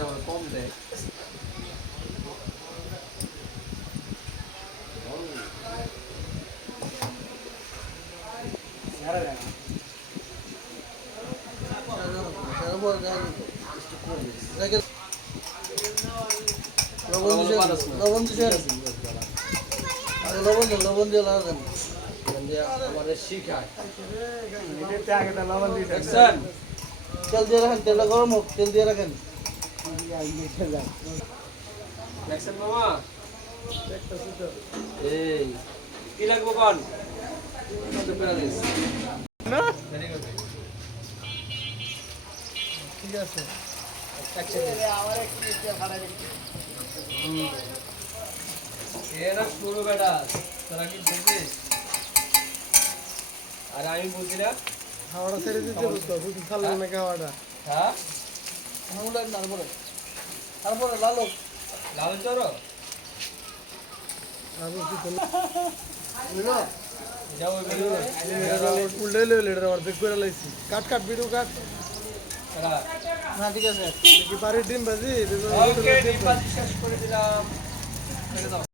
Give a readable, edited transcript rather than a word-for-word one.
আমার কম দেয়। লবণ দিয়ে লাগান আমাদের শিখায় দেখছেন তেল দিয়ে রাখেন তেলটা গরম হোক তেল দিয়ে রাখেন দেখছেন মামা এই কি লাগবো কোন ঠিক আছে এরা শুরু বেটা তোরা কি বুঝিস আর আমি বুঝি না খাওয়াটা ছেড়ে দিতে বুঝতো বুঝি খালেন না খাওয়াটা হ্যাঁ তারপরে তারপরে লালক লাল চরো যাও ওই উল্টে লেটার অর্ধেক করে লাইছি কাট কাট ভিডিও কাট বেটা না ঠিক আছে কি বাড়ির ডিম ভাজি ওকে ডিম ভাজি শেষ করে দিলাম